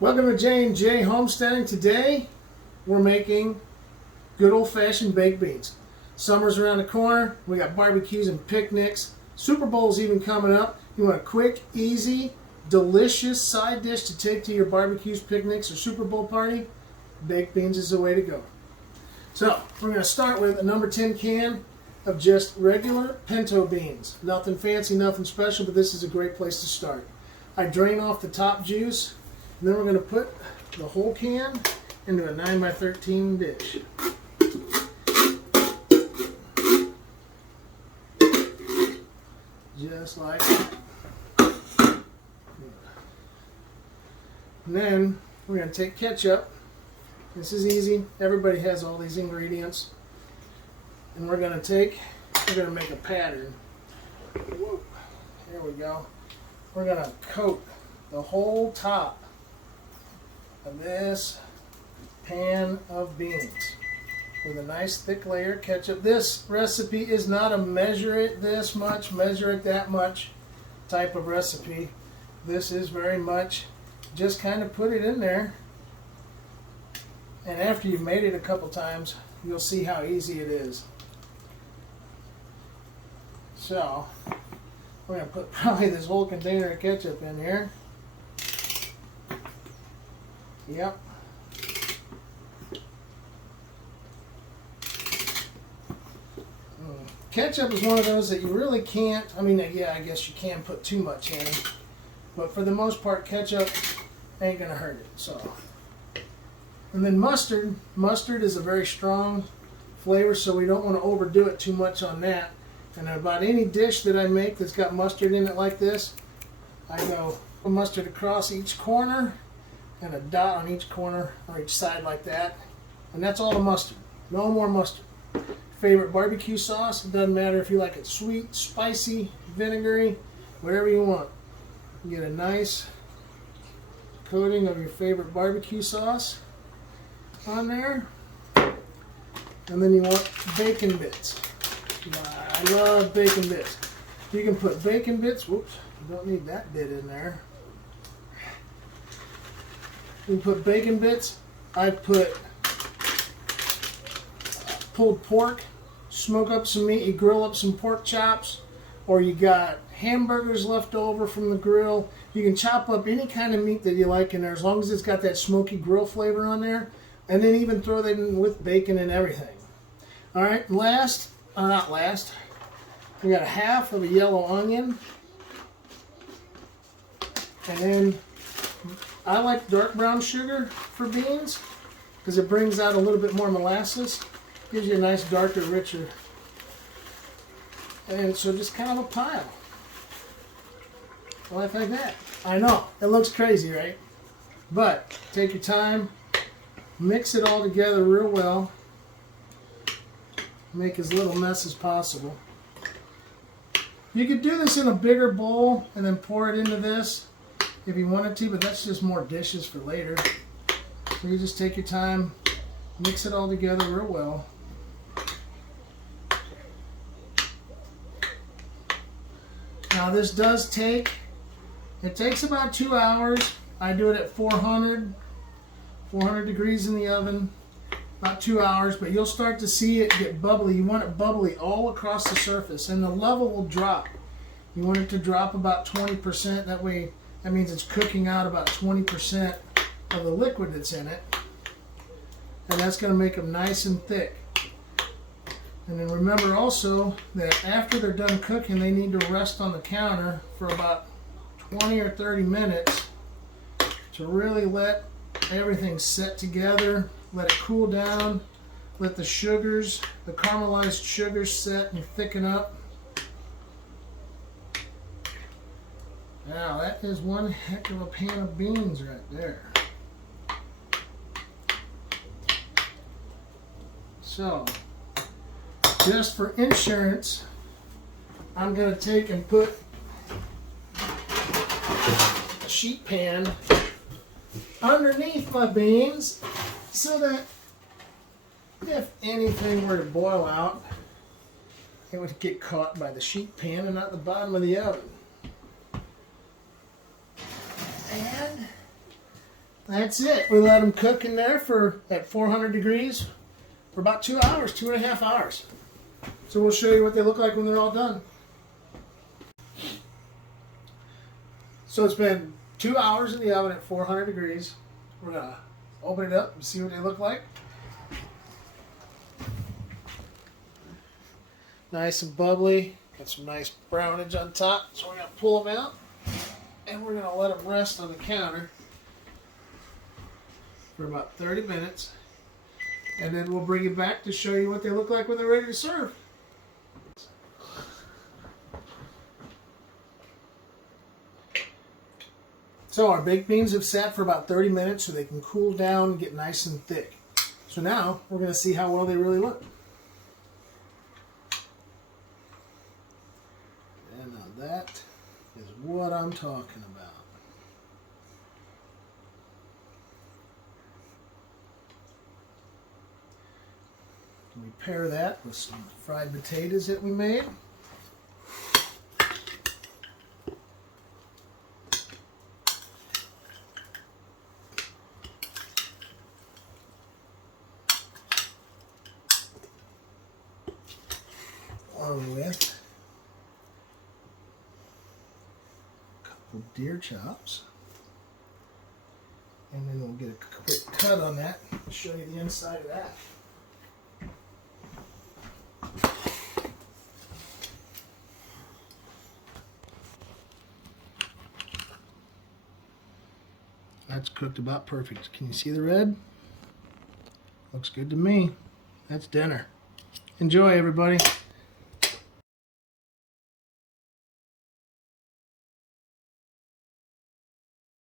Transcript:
Welcome to J&J Homesteading. Today we're making good old-fashioned baked beans. Summer's around the corner. We got barbecues and picnics. Super Bowl's even coming up. You want a quick, easy, delicious side dish to take to your barbecues, picnics, or Super Bowl party? Baked beans is the way to go. So we're going to start with a number 10 can of just regular pinto beans. Nothing fancy, nothing special, but this is a great place to start. I drain off the top juice. And then we're going to put the whole can into a 9x13 dish. Just like that. And then we're going to take ketchup. This is easy. Everybody has all these ingredients. And we're going to make a pattern. Whoa. There we go. We're going to coat the whole top of this pan of beans with a nice thick layer of ketchup. This recipe is not a measure it this much, measure it that much type of recipe. This is very much just kind of put it in there, and after you've made it a couple times, you'll see how easy it is. So we're going to put probably this whole container of ketchup in here. Yep. Ketchup is one of those that you really can't, yeah, I guess you can put too much in, but for the most part, ketchup ain't going to hurt it. So, and then mustard. Mustard is a very strong flavor, so we don't want to overdo it too much on that. And about any dish that I make that's got mustard in it like this, I go mustard across each corner and a dot on each corner or each side like that. And that's all the mustard. No more mustard. Favorite barbecue sauce, it doesn't matter if you like it sweet, spicy, vinegary, whatever you want. You get a nice coating of your favorite barbecue sauce on there. And then you want bacon bits. I love bacon bits. You can put bacon bits, whoops, you don't need that bit in there. You can put bacon bits. I put pulled pork, smoke up some meat, you grill up some pork chops, or you got hamburgers left over from the grill. You can chop up any kind of meat that you like in there as long as it's got that smoky grill flavor on there, and then even throw that in with bacon and everything. Alright, not last, we got a half of a yellow onion, and then I like dark brown sugar for beans because it brings out a little bit more molasses. Gives you a nice darker, richer. And so just kind of a pile. Like that. I know, it looks crazy, right? But take your time, mix it all together real well. Make as little mess as possible. You could do this in a bigger bowl and then pour it into this if you wanted to, but that's just more dishes for later. So you just take your time, mix it all together real well. Now this does take about 2 hours. I do it at 400 degrees in the oven, about 2 hours, but you'll start to see it get bubbly. You want it bubbly all across the surface, and the level will drop. You want it to drop about 20%, that way that means it's cooking out about 20% of the liquid that's in it. And that's going to make them nice and thick. And then remember also that after they're done cooking, they need to rest on the counter for about 20 or 30 minutes to really let everything set together, let it cool down, let the sugars, the caramelized sugars set and thicken up. Now that is one heck of a pan of beans right there. So, just for insurance, I'm going to take and put a sheet pan underneath my beans so that if anything were to boil out, it would get caught by the sheet pan and not the bottom of the oven. And that's it. We let them cook in there at 400 degrees for about 2 hours, 2.5 hours. So we'll show you what they look like when they're all done. So it's been 2 hours in the oven at 400 degrees. We're going to open it up and see what they look like. Nice and bubbly. Got some nice brownage on top. So we're going to pull them out. And we're going to let them rest on the counter for about 30 minutes. And then we'll bring it back to show you what they look like when they're ready to serve. So our baked beans have sat for about 30 minutes so they can cool down and get nice and thick. So now we're going to see how well they really look. And now that is what I'm talking about. We pair that with some fried potatoes that we made. Along with a couple deer chops. And then we'll get a quick cut on that and show you the inside of that. That's cooked about perfect. Can you see the red? Looks good to me. That's dinner. Enjoy, everybody.